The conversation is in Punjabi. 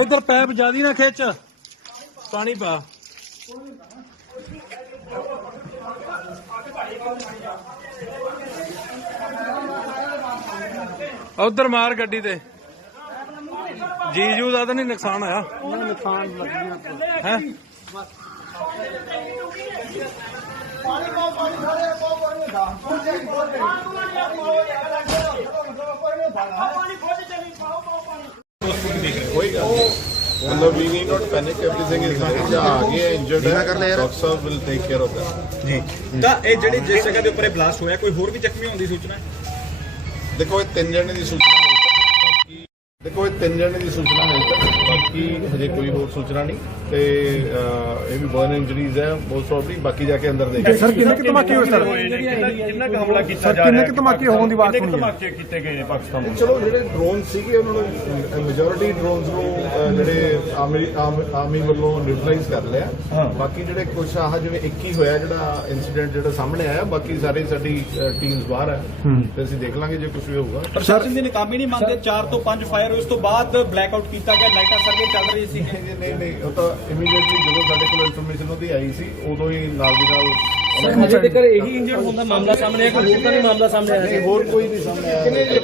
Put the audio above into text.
इधर पैप ज्यादा ना खिंच, पानी पा। उधर मार गड्डी ते जीजू का तो नहीं नुकसान होया? नुकसान है मतलब we need not panic, everything is fine। ਜਾਂ ਆ ਗਏ ਇੰਜਰਡ ਹੈ, doctor Sahib will take care of that। ਜੀ ਤਾਂ ਇਹ ਜਿਹੜੀ ਜਿਸ ਜਗ੍ਹਾ ਦੇ ਉੱਪਰ ਇਹ ਬਲਾਸਟ ਹੋਇਆ, ਕੋਈ ਹੋਰ ਵੀ ਜ਼ਖਮੀ ਹੋਣ ਦੀ ਸੂਚਨਾ ਹੈ? ਦੇਖੋ ਇਹ 3 ਜਣੇ ਦੀ ਸੂਚਨਾ ਹੈ, ਦੇਖੋ ਇਹ 3 ਜਣੇ ਦੀ ਸੂਚਨਾ ਹੈ ਤੱਕ, ਬਾਕੀ ਹਜੇ ਕੋਈ ਹੋਰ ਸੂਚਨਾ ਨਹੀਂ ਤੇ ਇਹ ਵੀ ਬਰਨ ਇੰਜਰੀਜ਼ ਹੈ ਮੋਸਟ ਪ੍ਰੋਬਬਲੀ, ਬਾਕੀ ਜਾ ਕੇ ਅੰਦਰ ਦੇਖਾਂਗੇ। ਸਰ ਕਿੰਨੇ ਕਿ ਧਮਾਕੇ ਹੋਏ ਸਰ? ਕਿੰਨਾ ਕੁ ਹਮਲਾ ਕੀਤਾ ਜਾ ਰਿਹਾ? ਕਿੰਨੇ ਕਿ ਧਮਾਕੇ ਹੋਣ ਦੀ ਬਾਤ ਸੁਣੀ ਹੈ? ਧਮਾਕੇ ਕੀਤੇ ਗਏ ਨੇ ਪਾਕਿਸਤਾਨ ਵੱਲੋਂ? ਚਲੋ ਜਿਹੜੇ ਡਰੋਨ ਸੀਗੇ ਉਹਨਾਂ ਨੂੰ ਮੈਜੋਰਿਟੀ ਡਰੋਨਸ ਨੂੰ ਜਿਹੜੇ ਆਰਮੀ ਵੱਲੋਂ ਨਿਊਟਰਲਾਈਜ਼ ਕਰ ਲਿਆ। ਬਾਕੀ ਜਿਹੜੇ ਕੁਝ ਆਹ ਜਿਵੇਂ 21 ਹੋਇਆ ਜਿਹੜਾ ਇਨਸੀਡੈਂਟ ਜਿਹੜਾ ਸਾਹਮਣੇ ਆਇਆ, ਬਾਕੀ ਸਾਰੇ ਸਾਡੀ ਟੀਮਸ ਬਾਹਰ ਹੈ ਤੇ ਅਸੀਂ ਦੇਖ ਲਾਂਗੇ ਜੇ ਕੁਝ ਵੀ ਹੋਊਗਾ। ਪ੍ਰਸ਼ਾਸਨ ਦੀ ਨਾਕਾਮੀ ਨਹੀਂ ਮੰਨਦੇ? 4 ਤੋਂ 5 ਫਾਇਰ ਹੋਏ, ਉਸ ਤੋਂ ਬਾਅਦ ਬਲੈਕ ਆਊਟ ਕੀਤਾ ਗਿਆ, ਲਾਈਟਾਂ ਸਰਵੇ ਚੱਲ ਰਹੀ ਸੀ। ਨਹੀਂ ਉਹ ਤਾਂ ਇਮੀਡੀਏਟਲੀ ਜਦੋਂ ਸਾਡੇ ਕੋਲ ਇਨਫੋਰਮੇਸ਼ਨ ਉਹਦੀ ਆਈ ਸੀ ਉਦੋਂ ਹੀ ਨਾਲ ਦੀ ਨਾਲ ਹਜੇ ਤੱਕ ਇਹੀ ਇੰਜਰਡ ਹੋਣ ਦਾ ਮਾਮਲਾ ਸਾਹਮਣੇ ਆਇਆ, ਕੋਈ ਹੋਰ ਤਾਂ ਨਹੀਂ ਮਾਮਲਾ ਸਾਹਮਣੇ ਆਇਆ? ਹੋਰ ਕੋਈ ਨਹੀਂ ਸਾਹਮਣੇ ਆਇਆ।